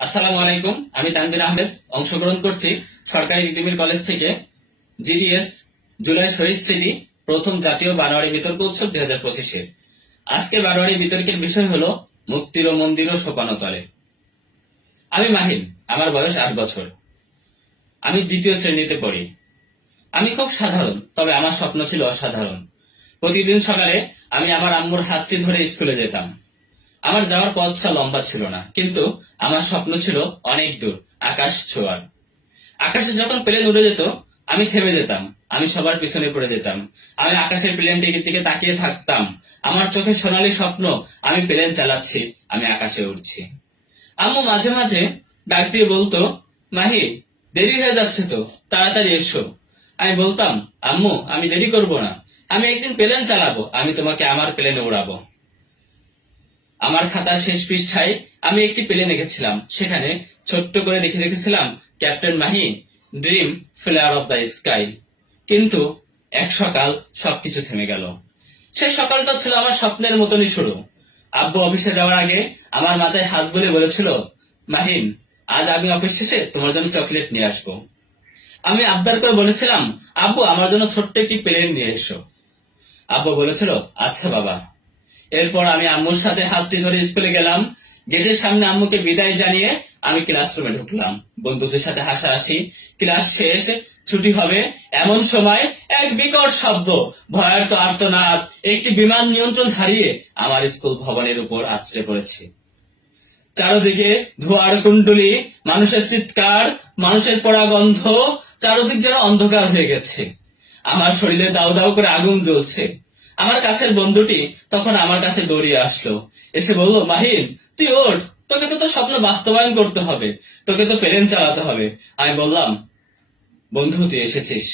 আসসালামু আলাইকুম, আমি তানবির আহমেদ। অংশগ্রহণ করছি সরকারি তিতুমির কলেজ থেকে। জিডিএস জুলাই শহীদ স্মৃতি, প্রথম জাতীয় বারোয়ারি বিতর্ক উৎসব দুই হাজার পঁচিশে। আজকে বারোয়ারি বিতর্কের বিষয় হলো মুক্তির ও মন্দির ও সোপানো তলে। আমি মাহিন, আমার বয়স আট বছর। আমি দ্বিতীয় শ্রেণীতে পড়ি। আমি খুব সাধারণ, তবে আমার স্বপ্ন ছিল অসাধারণ। প্রতিদিন সকালে আমি আমার আম্মুর হাতটি ধরে স্কুলে যেতাম। আমার যাওয়ার পথটা লম্বা ছিল না, কিন্তু আমার স্বপ্ন ছিল অনেক দূর, আকাশ ছোঁয়ার। আকাশে যখন প্লেন উড়ে যেত, আমি থেমে যেতাম, আমি সবার পিছনে পড়ে যেতাম, আমি আকাশের প্লেনটির দিকে তাকিয়ে থাকতাম, আমার চোখে সোনালী স্বপ্ন, আমি প্লেন চালাচ্ছি, আমি আকাশে উঠছি আম্মু মাঝে মাঝে ডাক দিয়ে বলতো, মাহি, দেরি হয়ে যাচ্ছে তো, তাড়াতাড়ি এসো। আমি বলতাম, আম্মু, আমি দেরি করব না, আমি একদিন প্লেন চালাবো, আমি তোমাকে আমার প্লেনে উড়াবো। আমার খাতার শেষ পৃষ্ঠায় আমি একটি প্লেন এঁকেছিলাম সেখানে ছোট্ট করে লিখে রেখেছিলাম, captain Mahi dream flare of the sky. কিন্তু এক সকাল সবকিছু থেমে গেল। সে সকালটা ছিল আমার স্বপ্নের মতনই শুরু। আব্বু অফিসে যাওয়ার আগে আমার মাথায় হাত বলে বলেছিল, মাহিন, আজ আমি অফিস শেষে তোমার জন্য চকলেট নিয়ে আসব। আমি আবদার করে বলেছিলাম, আব্বু, আমার জন্য ছোট্ট একটি প্লেন নিয়ে এসো। আব্বু বলেছিল আচ্ছা বাবা। এরপর আমি আম্মুর সাথে হাতটি ধরে স্কুলে গেলাম। গেটের সামনে আম্মুকে বিদায় জানিয়ে আমি ক্লাসরুমে ঢুকলাম। বন্ধুদের সাথে হাসাহাসি। ক্লাস শেষ, ছুটি হবে এমন সময় এক বিকট শব্দ, ভয়ার্ত আর্তনাদ, একটি বিমান নিয়ন্ত্রণ হারিয়ে আমার স্কুল ভবনের উপর আছড়ে পড়েছে। চারদিকে ধোয়ার কুণ্ডলি, মানুষের চিৎকার, মানুষের পড়া গন্ধ, চারদিক যেন অন্ধকার হয়ে গেছে। আমার শরীরে দাউ দাউ করে আগুন জ্বলছে। আমার কাছের বন্ধুটি তখন আমার কাছে দৌড়িয়ে আসলো। এসে বলল, মাহিন, তুই ওঠ, তোকে তো তোর স্বপ্ন বাস্তবায়ন করতে হবে, তোকে তো প্লেন চালাতে হবে। আমি বললাম, বন্ধু, তুই এসেছিস।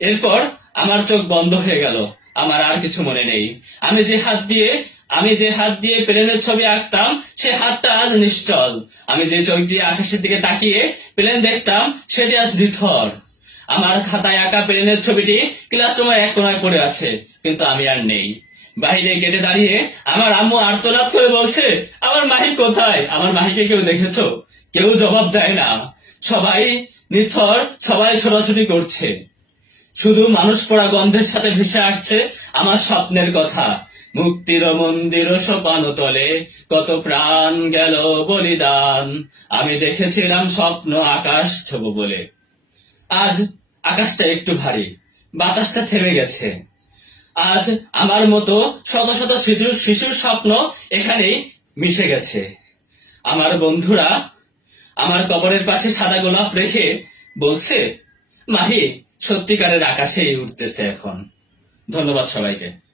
এরপর আমার চোখ বন্ধ হয়ে গেল, আমার আর কিছু মনে নেই। আমি যে হাত দিয়ে, আমি যে হাত দিয়ে প্লেনের ছবি আঁকতাম, সে হাতটা আজ নিশ্চল। আমি যে চোখ দিয়ে আকাশের দিকে তাকিয়ে প্লেন দেখতাম, সেটি আজ নিথর। আমার খাতায় আঁকা প্লেনের ছবিটি ক্লাসরুমে এক কোনায় পড়ে আছে, কিন্তু আমি আর নেই। বাইরে গেটে দাঁড়িয়ে আমার আম্মু আর্তনাদ করে বলছে, আমার মাহি কোথায়? আমার মাহিকে কেউ দেখেছ? কেউ জবাব দেয় না। সবাই নিথর, সবাই ছোটাছুটি করছে। শুধু মানুষ পড়া গন্ধের সাথে ভেসে আসছে আমার স্বপ্নের কথা। মুক্তির মন্দির সোপান তলে কত প্রাণ গেল বলিদান। আমি দেখেছিলাম স্বপ্ন আকাশ ছবো বলে। আজ আকাশটা একটু ভারী, বাতাসটা থেমে গেছে। আজ আমার মতো শত শত শিশুর শিশুর স্বপ্ন এখানেই মিশে গেছে। আমার বন্ধুরা, আমার কবরের পাশে সাদা গোলাপ রেখে বলছে, মাহি, সত্যিকারের আকাশেই উঠতেছে এখন। ধন্যবাদ সবাইকে।